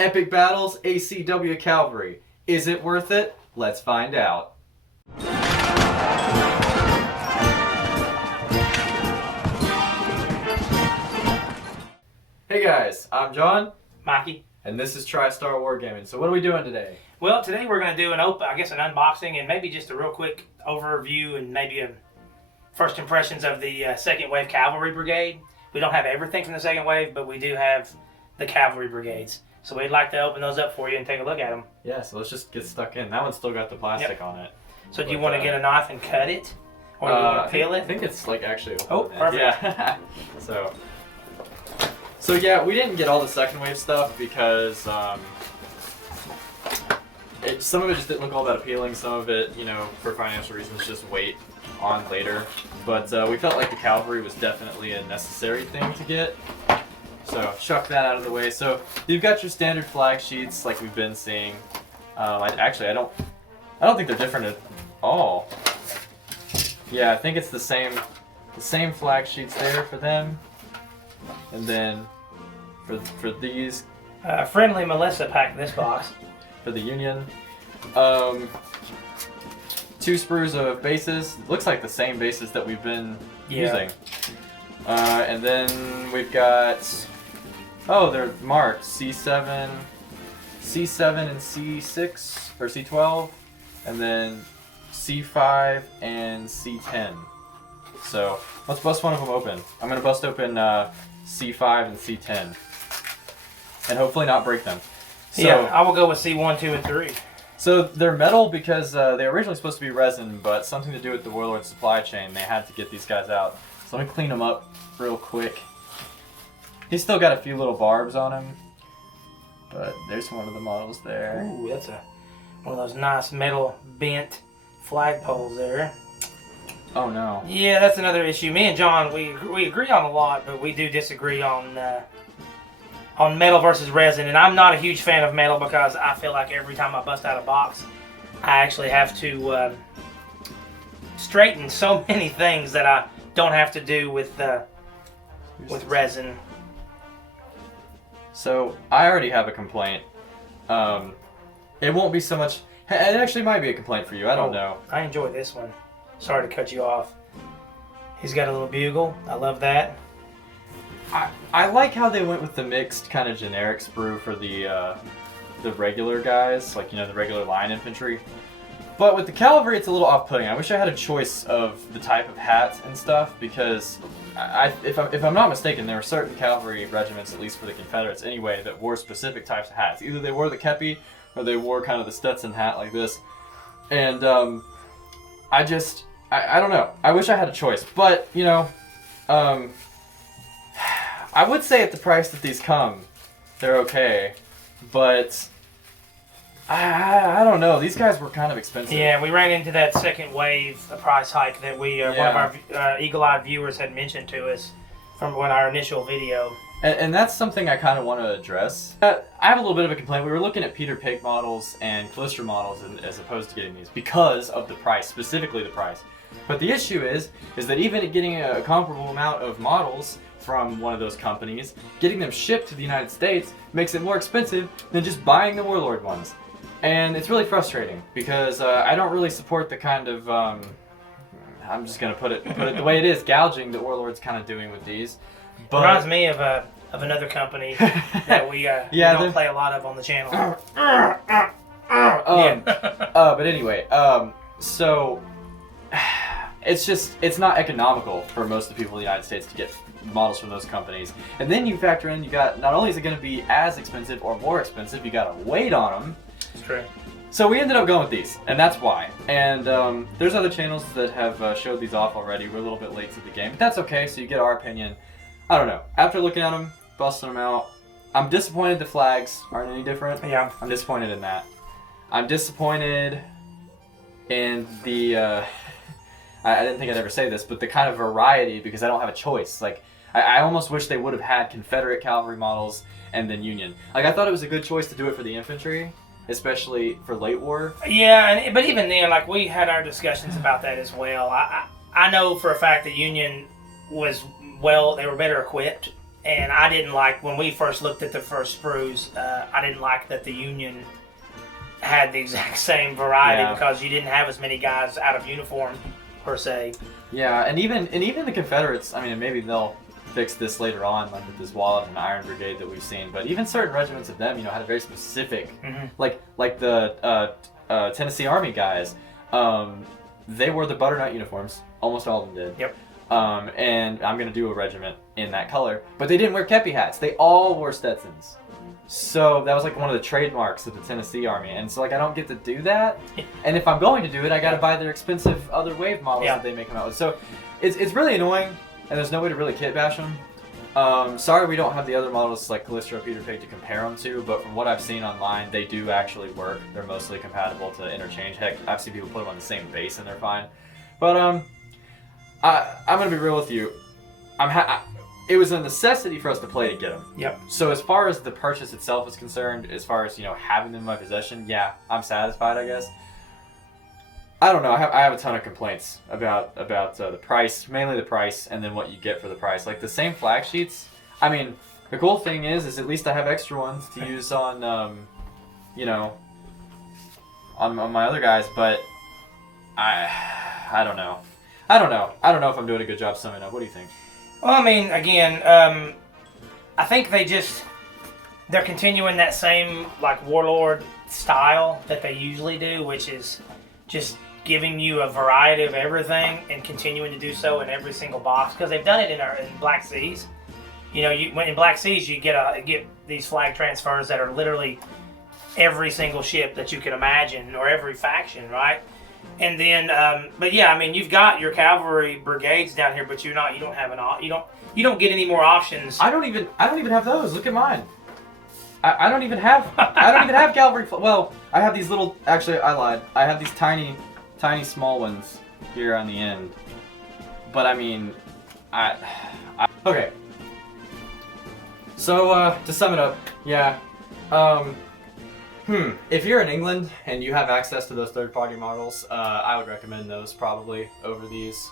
Epic battles, ACW Cavalry. Is it worth it? Let's find out. Hey guys, I'm John. Mikey. And this is TriStar Wargaming. So what are we doing today? Well, today we're going to do an unboxing and maybe just a real quick overview and maybe a first impressions of the second wave Cavalry Brigade. We don't have everything from the second wave, but we do have the Cavalry Brigades. So we'd like to open those up for you and take a look at them. Yeah, so let's just get stuck in. That one's still got the plastic on it. So do you want to get a knife and cut it? Or do you want to peel it? I think it's like actually open. Oh, perfect. Yeah. So yeah, we didn't get all the second wave stuff because some of it just didn't look all that appealing. Some of it, you know, for financial reasons, just wait on later. But we felt like the cavalry was definitely a necessary thing to get. So chuck that out of the way. So you've got your standard flag sheets like we've been seeing. I don't think they're different at all. Yeah, I think it's the same flag sheets there for them. And then for these, Friendly Melissa packed this box. For the Union, 2 sprues of bases. Looks like the same bases that we've been using. And then we've got, they're marked C7 and C6 or C12, and then C5 and C10. So let's bust one of them open. I'm gonna bust open C5 and C10, and hopefully not break them. So, yeah, I will go with C1, 2, and 3. So they're metal because they were originally supposed to be resin, but something to do with the Warlord supply chain, they had to get these guys out. So let me clean them up real quick. He's still got a few little barbs on him, but there's one of the models there. Ooh, that's one of those nice metal bent flagpoles there. Oh no. Yeah, that's another issue. Me and John, we agree on a lot, but we do disagree on metal versus resin. And I'm not a huge fan of metal because I feel like every time I bust out a box, I actually have to straighten so many things that I don't have to do with resin. So I already have a complaint. It won't be so much. It actually might be a complaint for you. I don't know. I enjoy this one. Sorry to cut you off. He's got a little bugle. I love that. I like how they went with the mixed kind of generic sprue for the regular guys, like, you know, the regular line infantry. But with the cavalry, it's a little off-putting. I wish I had a choice of the type of hats and stuff, because if I'm not mistaken, there were certain cavalry regiments, at least for the Confederates anyway, that wore specific types of hats. Either they wore the kepi or they wore kind of the Stetson hat like this. And I don't know. I wish I had a choice, but you know, I would say at the price that these come, they're okay, but I don't know. These guys were kind of expensive. Yeah, we ran into that second wave price hike that one of our eagle-eyed viewers had mentioned to us from our initial video. And that's something I kind of want to address. I have a little bit of a complaint. We were looking at Peter Pig models and Callister models as opposed to getting these because of the price, specifically the price. But the issue is that even getting a comparable amount of models from one of those companies, getting them shipped to the United States makes it more expensive than just buying the Warlord ones. And it's really frustrating because I don't really support the kind of, I'm just going to put it the way it is, gouging that Warlord's kind of doing with these. But reminds me of another company that we don't play a lot of on the channel. But anyway, so it's not economical for most of the people in the United States to get models from those companies. And then you factor in, you got, not only is it going to be as expensive or more expensive, you got to wait on them. That's true. So we ended up going with these, and that's why. And there's other channels that have showed these off already. We're a little bit late to the game, but that's okay, so you get our opinion. I don't know. After looking at them, busting them out, I'm disappointed the flags aren't any different. Yeah. I'm disappointed in that. I'm disappointed in the, I didn't think I'd ever say this, but the kind of variety, because I don't have a choice. Like, I almost wish they would have had Confederate cavalry models and then Union. Like, I thought it was a good choice to do it for the infantry, especially for late war. Yeah, but even then, like, we had our discussions about that as well. I know for a fact that Union was, they were better equipped And I didn't like, when we first looked at the first sprues, I didn't like that the Union had the exact same variety because you didn't have as many guys out of uniform per se. Yeah, and even the Confederates, I mean, maybe they'll fix this later on, like with this Warlord and Iron Brigade that we've seen, but even certain regiments of them, you know, had a very specific, like the Tennessee Army guys, they wore the butternut uniforms. Almost all of them did. Yep. And I'm gonna do a regiment in that color, but they didn't wear kepi hats. They all wore Stetsons. So that was like one of the trademarks of the Tennessee Army, and so like I don't get to do that. And if I'm going to do it, I got to buy their expensive other wave models that they make them out with. So it's really annoying, and there's no way to really kit bash them. Sorry we don't have the other models like Callisto or Peter Pig to compare them to, but from what I've seen online, they do actually work. They're mostly compatible to interchange. Heck, I've seen people put them on the same base and they're fine. But I'm gonna be real with you. It was a necessity for us to play to get them. Yep. So as far as the purchase itself is concerned, as far as, you know, having them in my possession, yeah, I'm satisfied, I guess. I don't know. I have a ton of complaints about the price, mainly the price, and then what you get for the price. Like the same flag sheets. I mean, the cool thing is at least I have extra ones to use on, you know, on my other guys. But I don't know. I don't know if I'm doing a good job summing up. What do you think? Well, I mean, again, I think they're continuing that same like Warlord style that they usually do, which is just giving you a variety of everything and continuing to do so in every single box, because they've done it in Black Seas. You know, when in Black Seas you get these flag transfers that are literally every single ship that you can imagine or every faction, right? And then, but yeah, I mean, you've got your cavalry brigades down here, but you don't get any more options. I don't even have those. Look at mine. I don't even have cavalry. Well, I have these little. Actually, I lied. I have these tiny small ones here on the end. But I mean, okay. So to sum it up, yeah. If you're in England and you have access to those third-party models, I would recommend those probably over these.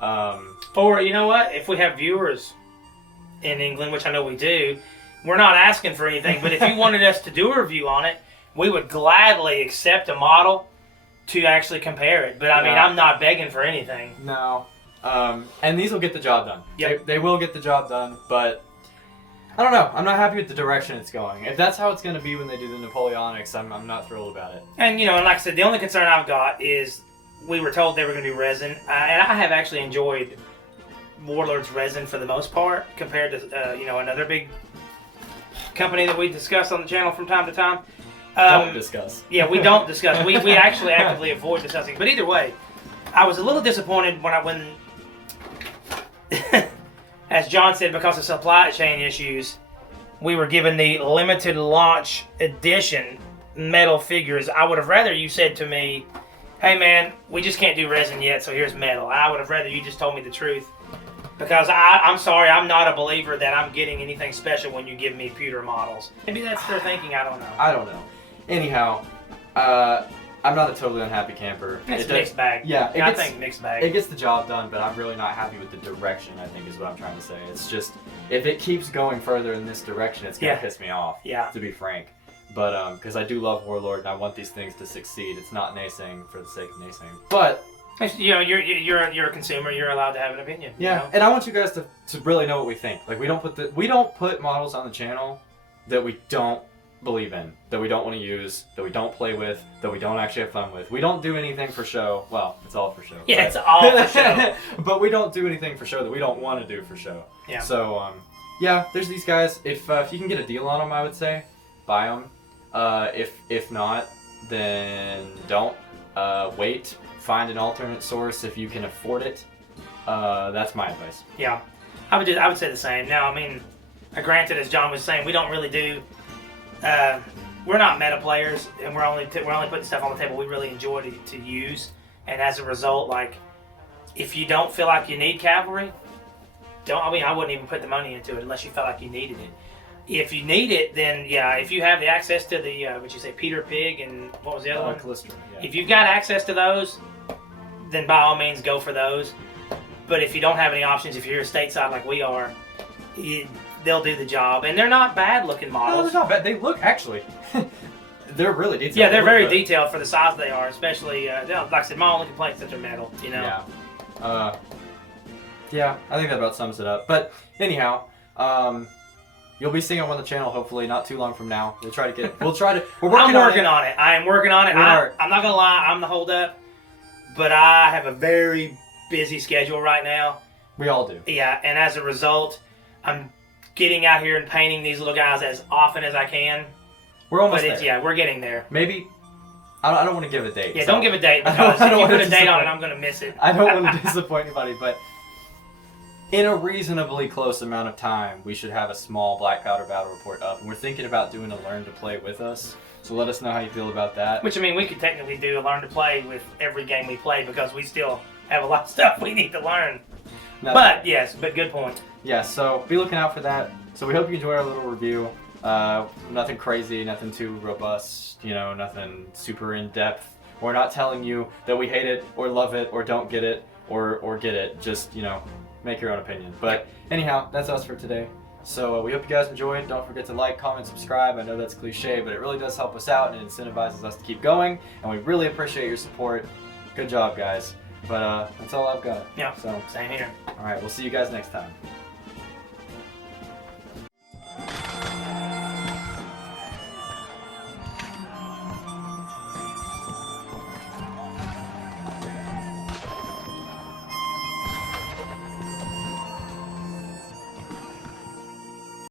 Or you know what? If we have viewers in England, which I know we do, we're not asking for anything. But if you wanted us to do a review on it, we would gladly accept a model to actually compare it. But I mean, I'm not begging for anything. No. And these will get the job done. Yep. They will get the job done, but I don't know. I'm not happy with the direction it's going. If that's how it's going to be when they do the Napoleonics, I'm not thrilled about it. And, you know, and like I said, the only concern I've got is we were told they were going to do resin. And I have actually enjoyed Warlord's resin for the most part compared to, you know, another big company that we discuss on the channel from time to time. Don't discuss. Yeah, we don't discuss. We actually actively avoid discussing. But either way, I was a little disappointed when as John said, because of supply chain issues, we were given the limited launch edition metal figures. I would have rather you said to me, hey man, we just can't do resin yet, so here's metal. I would have rather you just told me the truth. Because I'm sorry, I'm not a believer that I'm getting anything special when you give me pewter models. Maybe that's their thinking, I don't know. I don't know. Anyhow, I'm not a totally unhappy camper. It's a mixed bag. Yeah, I think mixed bag. It gets the job done, but I'm really not happy with the direction, I think is what I'm trying to say. It's just, if it keeps going further in this direction, it's going to piss me off, to be frank. But, because I do love Warlord and I want these things to succeed. It's not naysaying for the sake of naysaying. But, you know, you're a consumer, you're allowed to have an opinion. Yeah, you know? And I want you guys to really know what we think. Like, we don't put models on the channel that we don't believe in, that we don't want to use, that we don't play with, that we don't actually have fun with. We don't do anything for show. Well, it's all for show. Yeah, it's all for show. But we don't do anything for show that we don't want to do for show. Yeah. So, yeah, there's these guys. If you can get a deal on them, I would say, buy them. If not, then don't. Wait. Find an alternate source if you can afford it. That's my advice. Yeah, I would say the same. Now, I mean, granted, as John was saying, we don't really do. We're not meta players, and we're only putting stuff on the table we really enjoy to use. And as a result, like, if you don't feel like you need cavalry, I wouldn't even put the money into it unless you felt like you needed it. If you need it, then yeah, if you have the access to the what you say, Peter Pig and what was the other one? Callisto, yeah. If you've got access to those, then by all means go for those. But if you don't have any options, if you're stateside like we are, they'll do the job, and they're not bad looking No, models. they're not bad. They look actually. They're really detailed. Yeah, they're They very look good. detailed for the size they are, especially like I said, my only complaint is that they're metal. You know. Yeah. Yeah, I think that about sums it up. But anyhow, you'll be seeing them on the channel hopefully not too long from now. We're working I'm working on it. I am working on it. I'm not gonna lie, I'm the holdup, but I have a very busy schedule right now. We all do. Yeah, and as a result, I'm getting out here and painting these little guys as often as I can. We're almost But there. yeah, we're getting there. Maybe. I don't want to give a date. Yeah, so don't give a date I because don't if you wanna put a date on it, disappoint- I'm gonna miss it. I don't want to disappoint anybody, but in a reasonably close amount of time, we should have a small Black Powder Battle Report up. And we're thinking about doing a Learn to Play with us. So let us know how you feel about that. Which, I mean, we could technically do a learn to play with every game we play because we still have a lot of stuff we need to learn. But yes, but good point. Yeah, so be looking out for that. So we hope you enjoy our little review. Nothing crazy, nothing too robust, nothing super in-depth. We're not telling you that we hate it or love it or don't get it or get it. Just, make your own opinion. But anyhow, that's us for today. So we hope you guys enjoyed. Don't forget to like, comment, subscribe. I know that's cliche, but it really does help us out and it incentivizes us to keep going. And we really appreciate your support. Good job, guys. But that's all I've got. Yeah, So, same here. all right, we'll see you guys next time.